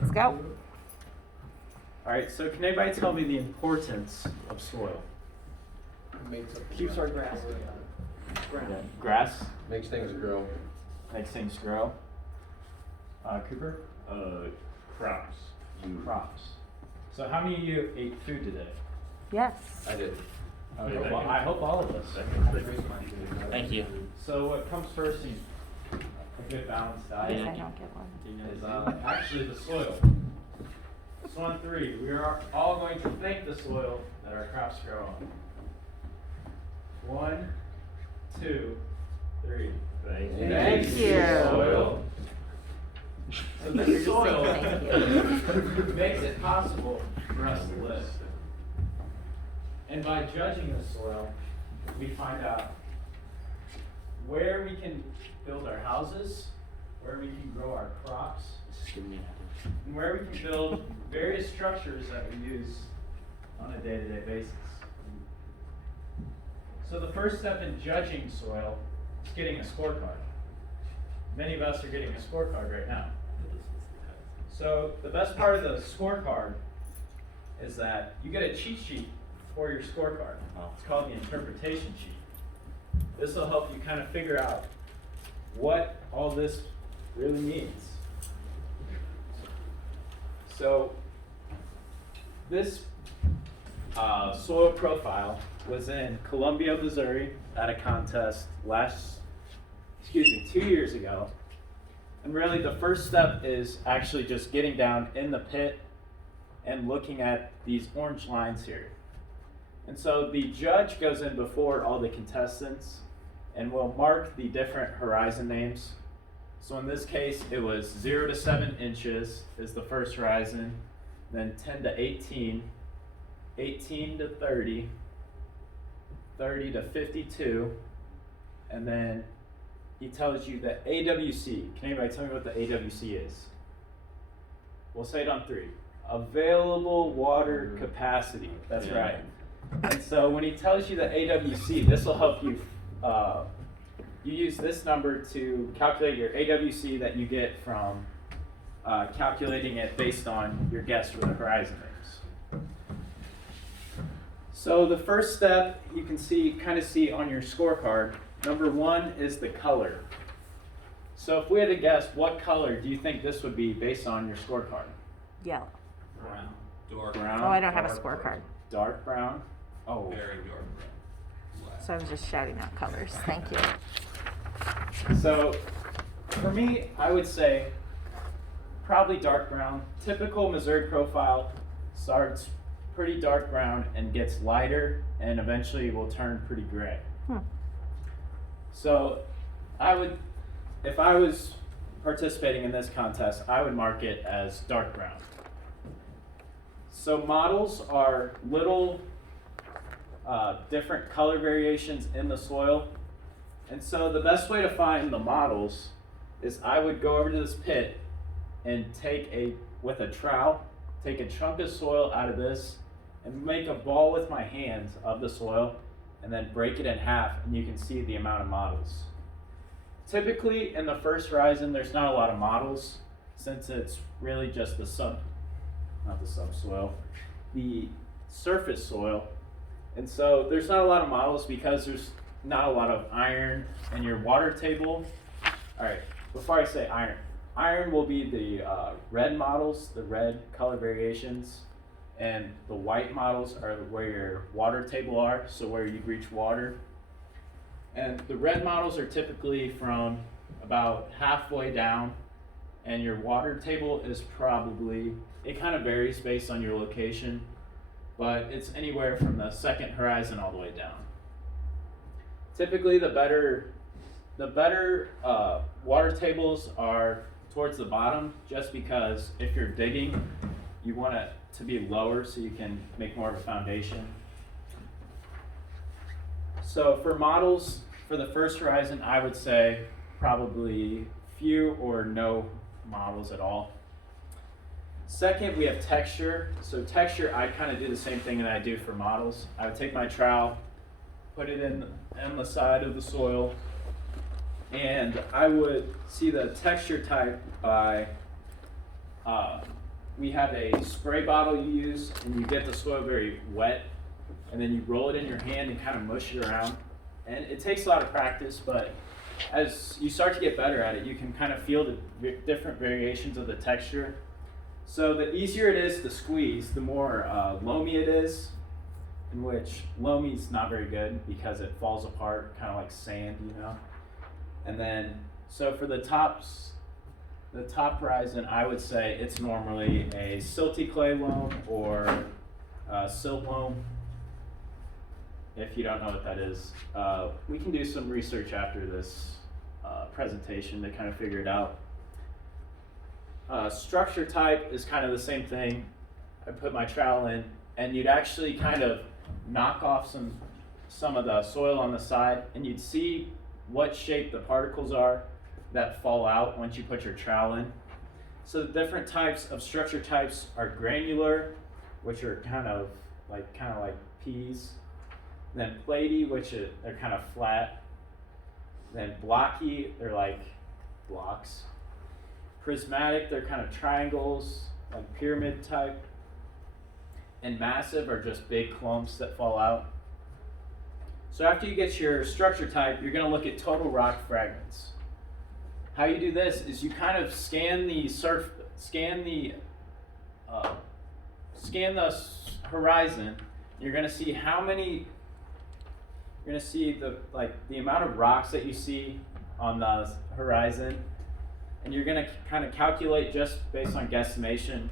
Let's go. All right, so can anybody tell me the importance of soil? Keeps our grass. Grass Makes things grow. makes things grow. Cooper? Crops. Crops. So how many of you ate food today? Yes. I did. Okay, well, I hope all of us. Thank you. So what comes first in a good balanced I guess diet I don't get one. is actually the soil. So on 3, we are all going to thank the soil that our crops grow on. 1, 2, 3. Thank you. Soil. So this soil Thank you. makes it possible for us to live. And by judging the soil, we find out where we can build our houses, where we can grow our crops, and where we can build various structures that we use on a day-to-day basis. So the first step in judging soil is getting a scorecard. Many of us are getting a scorecard right now. So the best part of the scorecard is that you get a cheat sheet for your scorecard. It's called the interpretation sheet. This will help you kind of figure out what all this really means. So this soil profile was in Columbia, Missouri at a contest 2 years ago. And really the first step is actually just getting down in the pit and looking at these orange lines here. And so the judge goes in before all the contestants and will mark the different horizon names. So in this case, it was 0 to 7 inches is the first horizon, then 10 to 18, 18 to 30, 30 to 52, and then he tells you the AWC. Can anybody tell me what the AWC is? We'll say it on 3. Available water capacity. That's right. And so when he tells you the AWC, this will help you. You use this number to calculate your AWC that you get from calculating it based on your guess for the horizon names. So the first step you can kind of see on your scorecard. Number 1 is the color. So if we had to guess, what color do you think this would be based on your scorecard? Yellow. Brown. Dark. Brown. Oh, I don't have a scorecard. Dark brown. Oh. Very dark brown. So I was just shouting out colors. Thank you. So for me, I would say probably dark brown. Typical Missouri profile starts pretty dark brown and gets lighter and eventually will turn pretty gray. So if I was participating in this contest, I would mark it as dark brown. So models are little different color variations in the soil. And so the best way to find the models is I would go over to this pit and with a trowel, take a chunk of soil out of this and make a ball with my hands of the soil and then break it in half, and you can see the amount of models. Typically in the first horizon, there's not a lot of models since it's really just the surface soil. And so there's not a lot of models because there's not a lot of iron in your water table. All right, before I say iron will be the red models, the red color variations, and the white models are where your water table are, so where you reach water. And the red models are typically from about halfway down, and your water table is it kind of varies based on your location, but it's anywhere from the second horizon all the way down. Typically the better water tables are towards the bottom, just because if you're digging, you want it to be lower so you can make more of a foundation. So for models, for the first horizon, I would say probably few or no models at all. Second, we have texture. So texture, I kind of do the same thing that I do for models. I would take my trowel, put it on the side of the soil, and I would see the texture type by we have a spray bottle you use, and you get the soil very wet, and then you roll it in your hand and kind of mush it around. And it takes a lot of practice, but as you start to get better at it, you can kind of feel the different variations of the texture. So the easier it is to squeeze, the more loamy it is, in which loamy is not very good because it falls apart, kind of like sand, you know. And then, so for the top horizon, I would say it's normally a silty clay loam or silt loam. If you don't know what that is, we can do some research after this presentation to kind of figure it out. Structure type is kind of the same thing. I put my trowel in, and you'd actually kind of knock off some of the soil on the side, and you'd see what shape the particles are that fall out once you put your trowel in. So the different types of structure types are granular, which are kind of like peas. Then platy, they're kind of flat. Then blocky, they're like blocks. Prismatic, they're kind of triangles, like pyramid type. And massive are just big clumps that fall out. So after you get your structure type, you're going to look at total rock fragments. How you do this is you kind of scan the horizon. You're going to see how many. You're going to see the amount of rocks that you see on the horizon, and you're going to kind of calculate just based on guesstimation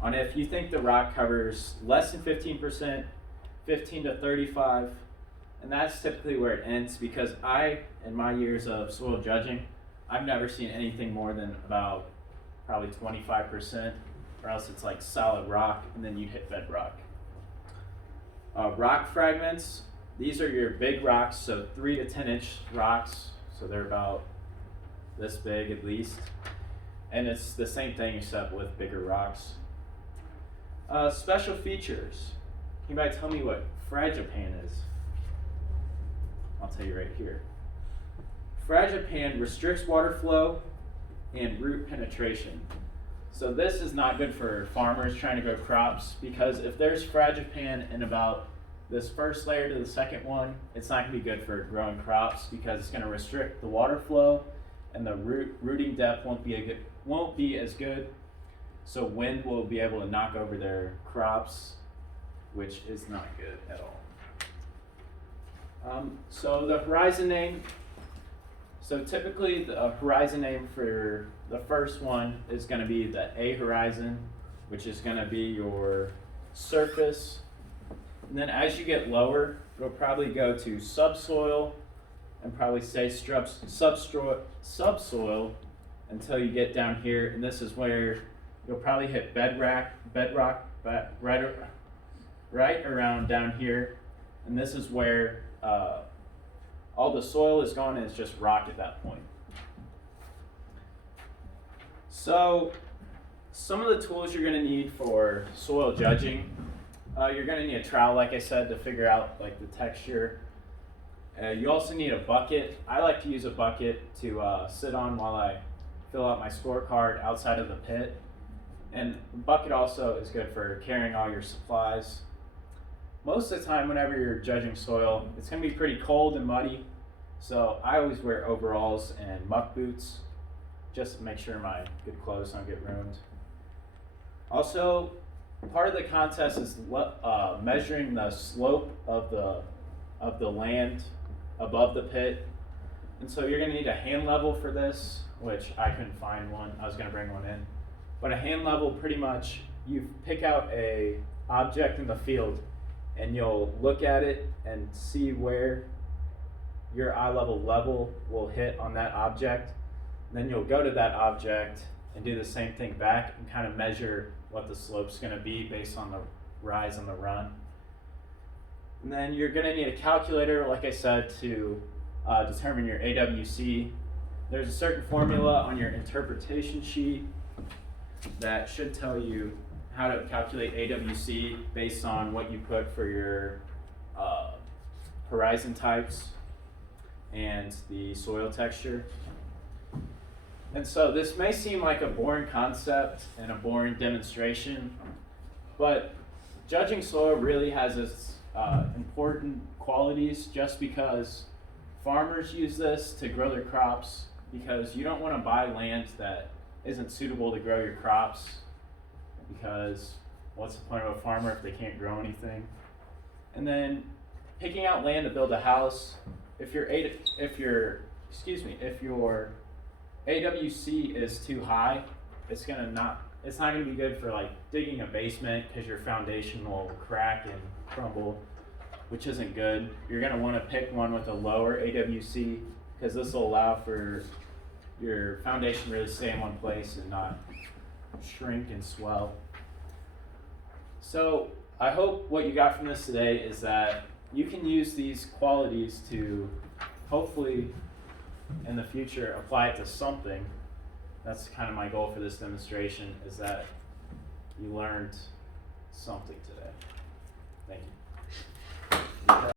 on if you think the rock covers less than 15%, 15 to 35, and that's typically where it ends, because in my years of soil judging, I've never seen anything more than about probably 25%, or else it's like solid rock, and then you'd hit bedrock. Rock fragments, these are your big rocks, so 3 to 10 inch rocks, so they're about this big at least. And it's the same thing except with bigger rocks. Special features. Anybody tell me what fragipan is? I'll tell you right here. Fragipan restricts water flow and root penetration. So this is not good for farmers trying to grow crops, because if there's fragipan in about this first layer to the second one, it's not going to be good for growing crops, because it's going to restrict the water flow, and the rooting depth won't be as good. So wind will be able to knock over their crops, which is not good at all. So the horizon name. So typically the horizon name for the first one is going to be the A horizon, which is going to be your surface. And then as you get lower, you'll probably go to subsoil and probably say subsoil until you get down here. And this is where you'll probably hit bedrock right around down here. And this is where all the soil is gone and it's just rock at that point. So some of the tools you're going to need for soil judging. You're going to need a trowel, like I said, to figure out like the texture. You also need a bucket. I like to use a bucket to sit on while I fill out my scorecard outside of the pit. And the bucket also is good for carrying all your supplies. Most of the time, whenever you're judging soil, it's going to be pretty cold and muddy. So I always wear overalls and muck boots just to make sure my good clothes don't get ruined. Also, part of the contest is measuring the slope of the land above the pit. And so you're going to need a hand level for this, which I couldn't find one. I was going to bring one in. But a hand level, pretty much, you pick out a object in the field and you'll look at it and see where your eye level will hit on that object. And then you'll go to that object and do the same thing back and kind of measure what the slope's going to be based on the rise and the run. And then you're going to need a calculator, like I said, to determine your AWC. There's a certain formula on your interpretation sheet that should tell you how to calculate AWC based on what you put for your horizon types and the soil texture. And so this may seem like a boring concept and a boring demonstration, but judging soil really has its important qualities just because farmers use this to grow their crops, because you don't want to buy land that isn't suitable to grow your crops, because what's the point of a farmer if they can't grow anything? And then picking out land to build a house, if your AWC is too high, it's not gonna be good for like digging a basement, because your foundation will crack and crumble, which isn't good. You're gonna want to pick one with a lower AWC, because this will allow for your foundation to really stay in one place and not shrink and swell. So I hope what you got from this today is that you can use these qualities to hopefully in the future apply it to something. That's kind of my goal for this demonstration, is that you learned something today. Thank you.